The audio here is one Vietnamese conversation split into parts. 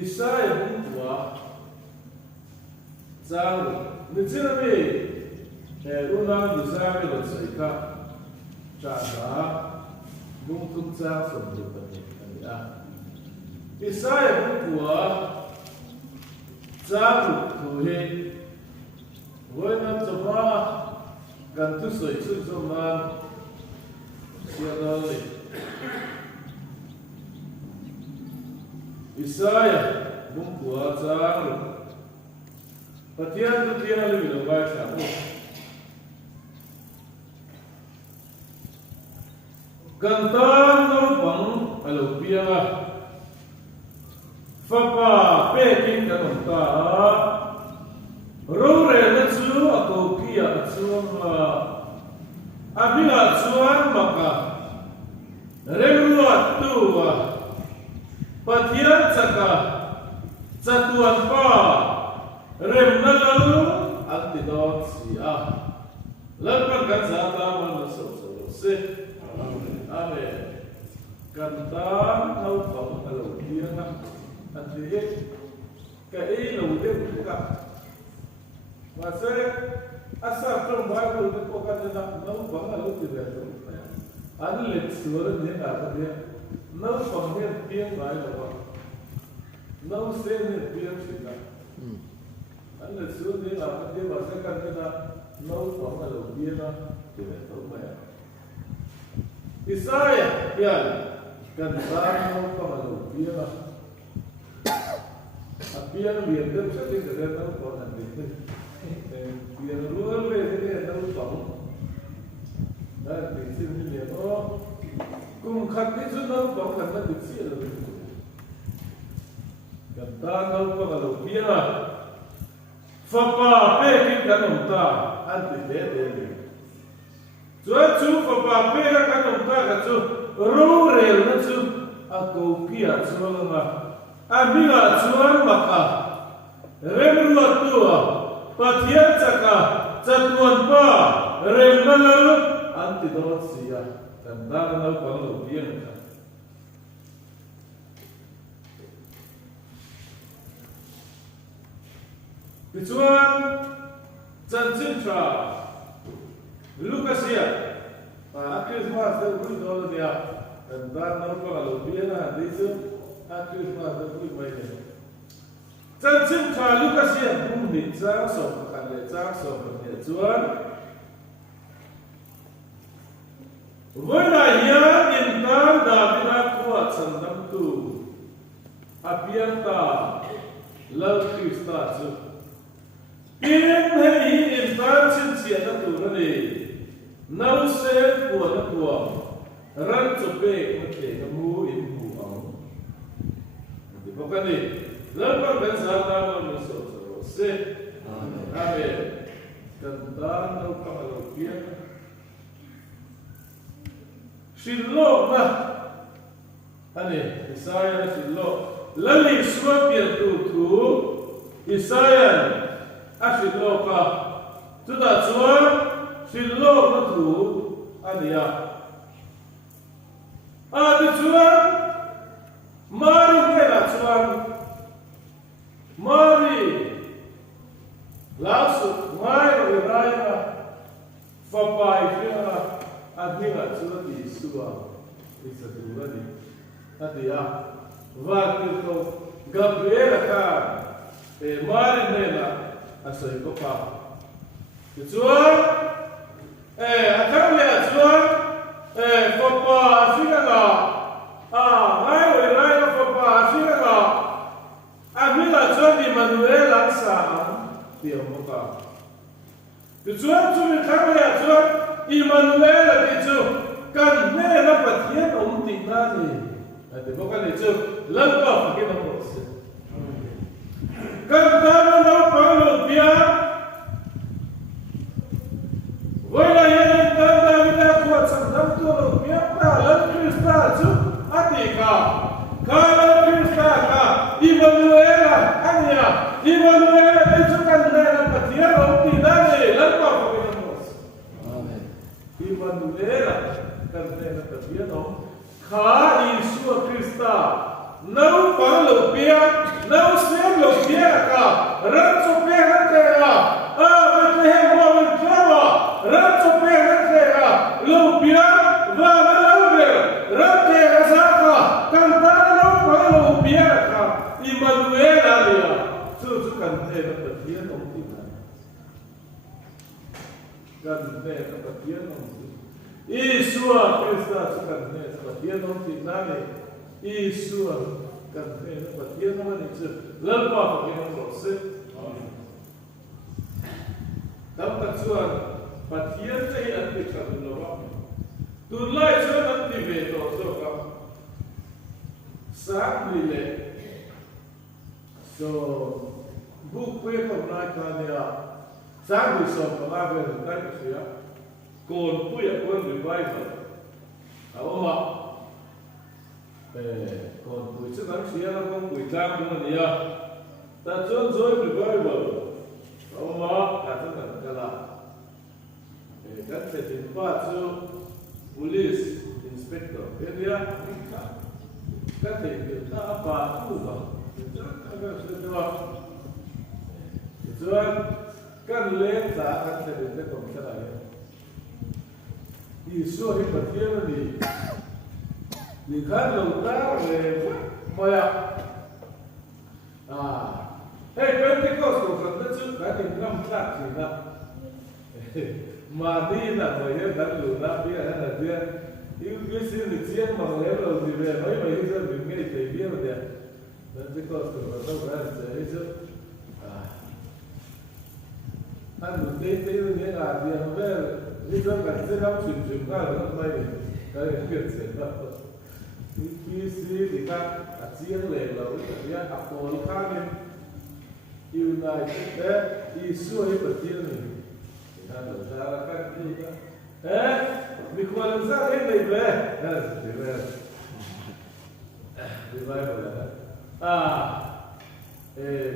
Isaiah cũng của Giang nên chỉ là vì luôn làm được ra cái luật xảy ra trả giá lung tung Giang sống được vấn đề Isaiah cũng của Giang thủ hệ với năm trăm ba gần tu sửa chữa cho man xưa đó Isaiah cũng của Giang và thiên tu thiên là vì đồng bài sáng cần tan đâu bằng ở lầu bia pha pa pe kinh cả đồng ta rô rè nó chú ở cầu kia ở chuông à biết ở chuông mà cả rèm luat tu và thiên chặt tuan pa rem na lalu antidot siya lapan kan sa tama na so se amen kanta nau pang alo dia na ante ka e lo de ka ma se asa from bible de ko ka na nau pang alo de so an let sur ne na ka de nau pang ne piang bai lo nau se ne piang sita anh là xưa thế là cái mà sẽ cần cái là nấu khoảng là đầu tiên đó thì phải tốt mẹ Isaiah hiện cần ta nấu khoảng là đầu tiên đó tiên biển đất sẽ đi từ nấu khoảng là biển biển luôn về thế này nấu khoảng đây thì xin như nó cùng khăn cái chút nấu khoảng là nó được xịn rồi cần ta nấu khoảng là đầu tiên đó pha pa pe kinh cả nông ta anh thì thế đấy chúa chú pha pa pe cả nông ta cả chú rô rèo nó chú à cầu kia chúa mà à bây giờ chúa mà cả rem ruột tua và thiên chắc cả chặt tuần pa rem nó lỡ anh thì đó gì à cần ta nó quảng đầu tiên Tuan chân chân tra Lucas ya Christmas da vui đó là gì à dan nó có là đầu tiên là đi chứ Christmas da vui mấy này chân chân tra Lucas ya cũng định ra sổ cả lệ ra sổ cả lệ Tuan với đại gia in tan đã bị na qua chân năm tu apian ta lâu Christa chứ in hay in tan xin xiên nó tu nó đi nấu xe của nó của rắn chụp bê nó để nó mua in mua áo thì có cái này lớn bằng cái giá ta mà mình sổ xe amen cần ta nấu bằng đầu tiên xin lỗi mà anh này Isaiah xin lỗi lần này xóa biển tu thủ Isaiah xin lỗi cả chúng ta chúa xin lỗi nó thủ anh à thì chúa Mary cái là chúa Mary lão sụp mai rồi rai mà phá bài kia là anh là chúa đi xua đi sa tu đi anh à và từ ਤੋਂ Gabriela cả Mary này là asal ko pa chúa anh không lẽ chúa papa asina là ngay rồi ngay là papa asina là anh là chúa đi Manuel lang sa tiểu mo ka chúa mình không lẽ chúa Emmanuel là đi chúa cần nghe nó bật thiết ông tình ra thì mo ka này chúa lần vào cái nó một sự cần ta nó đâu có được bia với lại hiện tại ta bây giờ qua sản phẩm tôi bia ta lần Christa chứ anh thì cả lần Christa cả Emmanuel anh nhá Emmanuel thì chúng ta này là bát thiết ông thì đã này lần vào cái nó một Emmanuel cần này là bát thiết ông khá Isu Christa nấu bằng lẩu bia bia ka ran so pe han te la a Bethlehem wa man klawa ran so pe han te la lo bia va na lo be ran te la sa ka kan ta lo pa lo bia ka Emmanuel alia su kan te na pathian ong ti na kan te na pathian ong ti Isua Krista su kan te na pathian ong ti na ne Isua kan te na pathian ong ni chu lampa pathian ong se tam ta chuan pathian chei an ti kan lo wa tu lai chuan an ti ve to so ka sang ni le so book pe ko na ka ne sang ni so ka ma ve ka ti ya kon pu ya kon revival a o ma kon pu chu kan sia na kon pu tang mo ni ya ta chon joy revival a o ma ka ta ka la kan se tin pa chu police inspector area ka te ta pa tu ba Tuan kan leta kan terjadi komisaris. Isu hari pertama ni kan lautar maya. Hey Pentecost tu kan tu kan enam tak sih nak. Madinah maya kan lautar dia ada dia. Ibu sih ni cian malah kalau dia maya itu bingung dia dia. Pentecost tu kan saya itu. Anh thấy như là việc về lý do là sẽ không chuyển qua được không may cái việc xảy ra khi xí thì các chiến lệ là cái việc học tổ khác nên yêu này đấy đi xua hết bậc tiên này ta đổ ra là các gì đó đấy mình quan làm sao hết này về thì về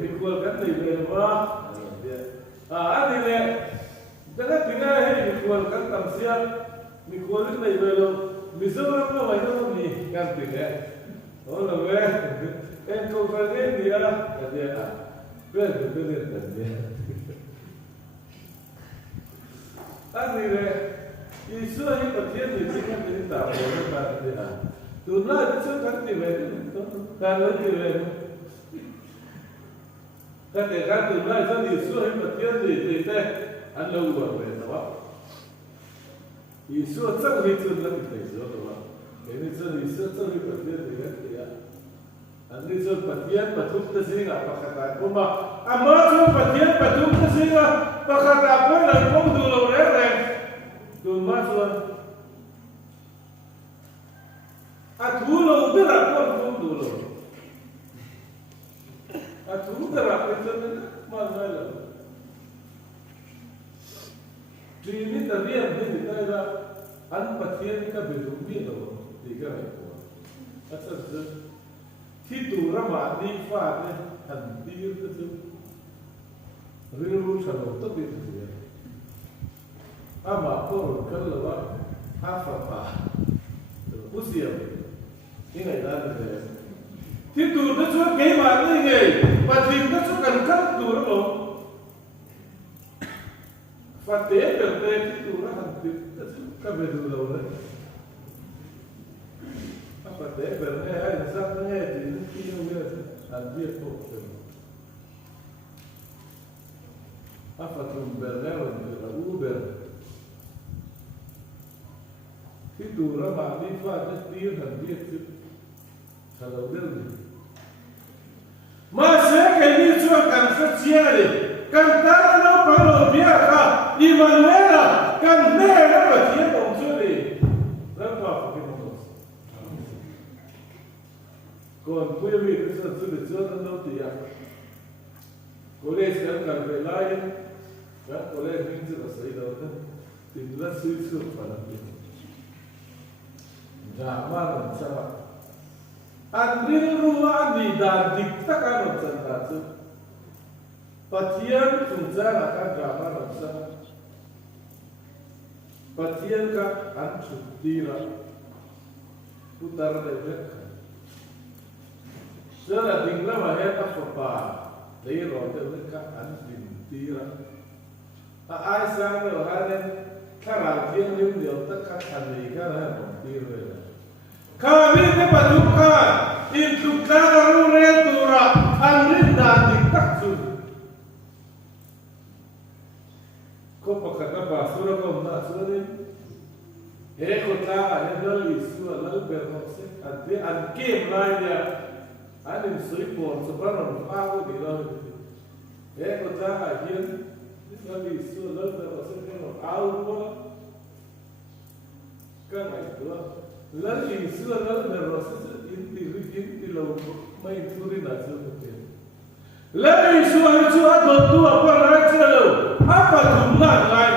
mình quan cái này về mà anh này jangan tinggal hari mikul kan tamsian mikul itu naik belum misalnya apa macam ni kan tinggal oh lalu kau kerja dia betul dia anh này Yesus ini percaya ni kan jadi tahu orang dia tulah itu kan tinggal kan tinggal Ketika tulah itu Yesus ini percaya ni anh lâu rồi về đó Yesus trong cái chân là cái gì đó cái chân Yesus trong cái vật chất thì cái gì anh đi chân vật chất vật chất cái gì cả và cái tài cũng mà anh mới chân vật chất vật chất cái gì mà và cái tài cũng là không đủ lâu đấy này đủ mà chân anh đủ lâu tức là không đủ lâu anh đủ tức là cái chân mà nói là Ini terlihat ni kita ada anpatian kita belum bilo tiga ekor. Asal tu, itu ramai di faham hantir tu, riru cakap tu itu dia. Ama kor kalau apa usia ini dah ada. Itu tu cuma kemana ni? Paling tu cuma kan tu ramai. Fatih berarti itu orang kabe dulu lah. Apa deh berarti ada samanya di sini juga ada pun. Apa tu berarti orang Uber itu orang mandi faham dia ada tu kalau dia masih kini cuma kan sosial cantar no palo viaja Emmanuel kan nera patien om suri rampa pakimos kon puyo mi kesa suri zona no tia college kan velai kan college minti la saída outra tindra suizo para mim jamar sama andril rumah di dan dikta kan santatu Patian tunjang akan drama bangsa. Patian ka anjutira putar debek. Setelah tinggal mahal apa? lấy rồi tôi mới các anh tìm tí ra ai sang rồi hai nên các làm thiên liêm điều tất cả thành gì các là một tí rồi khá biết cái bà chúng khá in tục ra là rưu rê tù ra anh rinh đàn thì tắc dù có bà khá bà sura công na sura đi hệ có ta anh nó lì sura nó bèo học sẽ anh kiếm lại đi anh em suy buồn sắp ra nó phá vô đi rồi hệ có ta anh hiến nó lì sura nó bèo học sẽ nó áo quá cái này nữa lần lì sura nó bèo học sẽ in ti lâu mấy thứ đi là sura một lần lì sura sura đột tua qua lại chưa lâu apa thùng lan lain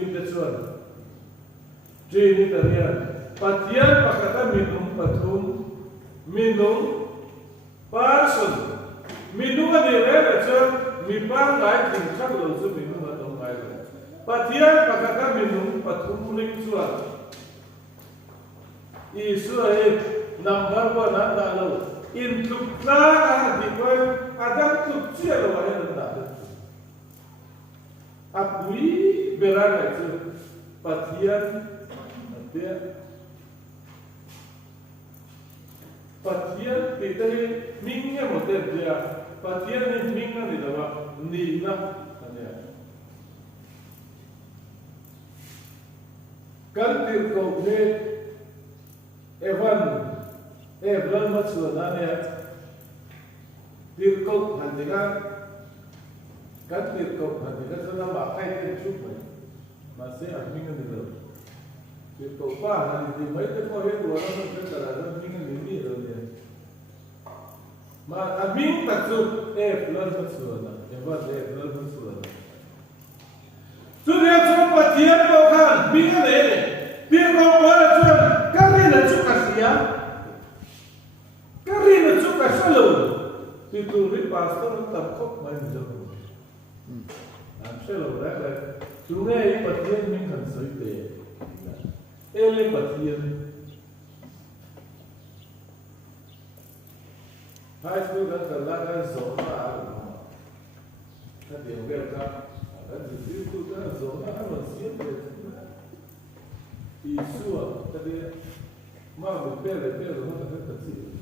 minta cuan jadi tanya patian pakata minum patung minum person minum ada lepas mipang lain tingkat lalu minum atau lain patian pakata minum patung ling cuan isu ay number one anda lalu intuklah di poin ada tukcia lalu ada nada Apui berada itu patian kita ni mingga motor dia patian ni mingga di dalam nina hanya kantir kau ni evan macamnya tirkau handikan kan tirkau handikan sudah makai tercup masih mingga di dalam tirkau pah nanti macam kau yang dua orang berkata mingga ini dia ma ming tercup bulan macamnya evan bulan macamnya sudah cukup patian kau kan mingga ni tirkau pah cuman karina cukup sia karina cukup selalu Tituri pastor tamkok main jauh. Selalu dah. Sungai patian minghan soite. Ele patian. High school kan kalau zona ada. Tadi orang kan ada di situ kan zona ada siapa? Isu tadi mau bela mana kecil.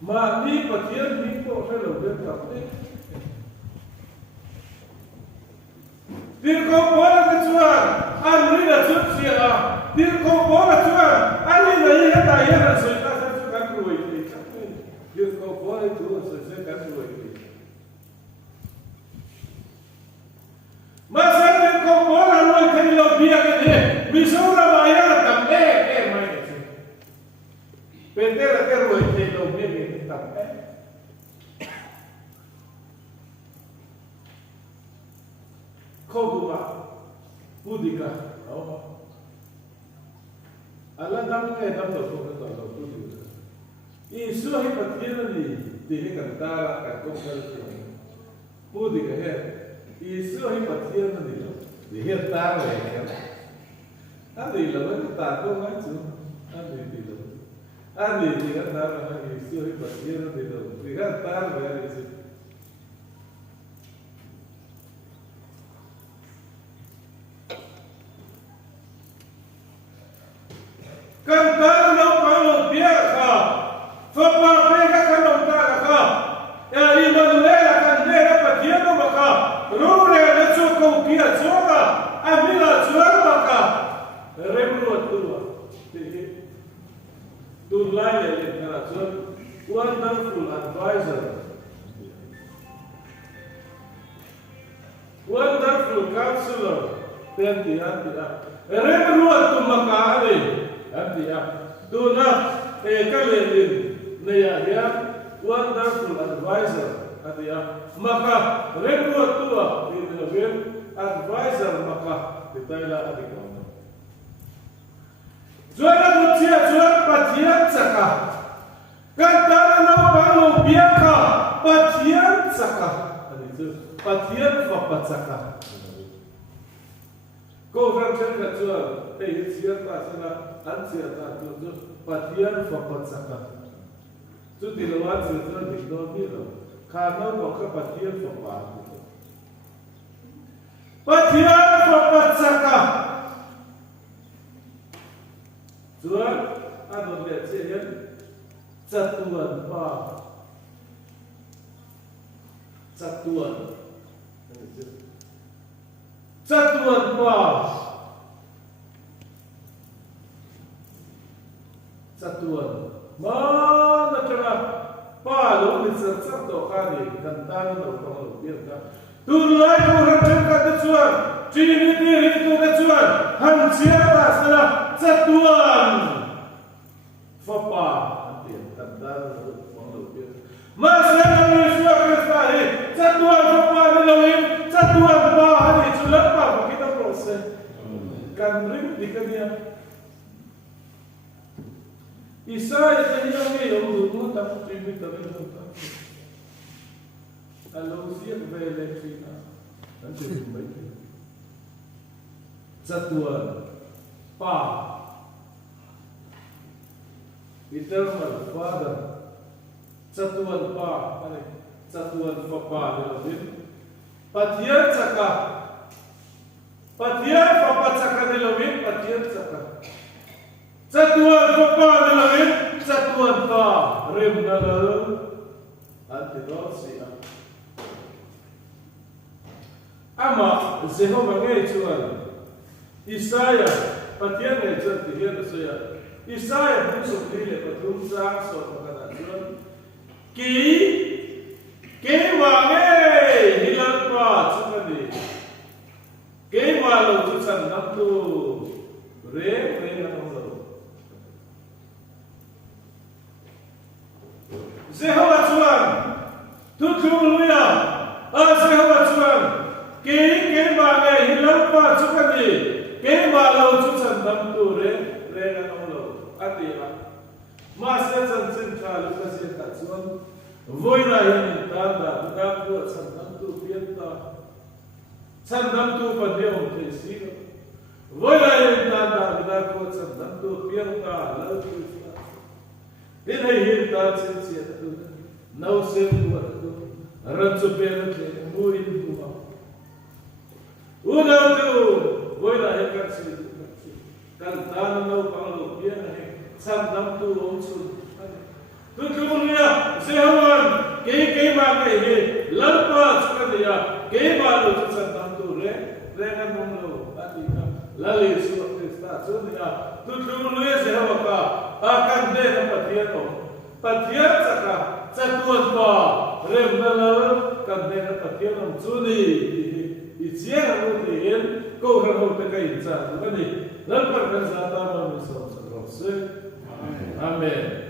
Ma ni patian ni kok saya lebih kapten. Dirko bola kecuan, anu dah subsia. Dirko bola kecuan, anu dah ia dah ia dah sudah saya sudah keluar ini. Dirko bola itu saya keluar ini. Masa dirko bola luar kali lebih agak misura bayar tampe main itu. Pendera keluar ini lebih tampe. Kau buat budika, oh, Allah damai damai tu kata budika. Isu hari patian ni dia kata kau kerja budika he. Isu hari patian ni dia tahu kan. Ada ilawan tahu macam ada ilawan. Ada dia tahu isu hari patian ni dia tahu isu. Cantar não para piaca, foi para pegar que não traga, e aí Manuela candeira para tirar no maca, rure na choco que a choca, a mila choca maca, remua tua, tu lá ele era choca, wonderful advisor, wonderful counselor, tenti, remua tu maca ali. Artinya, tuna kalian dia wonderful advisor. Artinya, maka redua tua ini advisor maka detailnya adik kamu. Juara bucia juara patian saka. Kantara nama bangu biaka patian saka. Itu patian fapat saka. Kau kan cakap jual, siapa sana? Ansiata tu patian fapat saka. จุดที่เราว่าจะต้องดิ้นรนที่เราข้าน้องบอกข้าปฏิญาณฝักบาปปฏิญาณฝักบาปสักการส่วนอันนั้นเสียงจัตุวันป่าจัตุวันป่าจัตุวันมานะจ๊ะป้าลูกนี่สักตัวข้านี่กันตานเราต้องรู้เรื่องกันตัวไล่ตัวหันจังกันตัวส่วนจีนี่ที่ริตัวส่วนหันเสียราสละจัตุวันฟ้าป่าเดียวกันตานเราต้องรู้เรื่องมาเสียงนี้สุขสบายจัตุวันฟ้าป่านี่เราเองจัตุวันป่านี่สุนัขป่าkita proses kan ring di kania Isaya kanya ngayon dulu tak tribut tapi tak. Kalau siap bereleksi nanti baik. Satuan, pa. Eternal Father. Satuan pa, satuan papa dilawin. Patian saka. Patian papa saka dilawin, patian saka. Satuan papa dilawin, satuan pa rem dalam antidosia. Ama Jehovah ngaituan Isaya patian ngaituan tihian saya Isaya busuk dile patung sang so makanajuan ki wange hilang pa sukadi ki malu tusan namtu re namlo Jehovah Tuhan tutulia Jehovah Tuhan ke bagai hilang pa sukadi ke malu tusan namtu re namlo atia masa sansen kalau kasih taksuan voira ini tanda bukan buat santam tu pianta santam tu padeo tesiro voira ini tanda bukan buat santam tu pianta lalu din hai hirta sensia tu nau sem buat tu rancu pianta ke muri tu udah tu voira ini kasih kan tanah nau kalau pianta santam tu onsul Tujuhnya sehawan ke bagai he lalpa sekaliya ke balu santam tu dengan mulu atika lali surat Kristus sunya tujuhnya sehawaka akan de patian saka satuan pa rem dalam kan de patian suni isian mutihin kau harus tekai insan ini lalpa kan zata manusia terus amin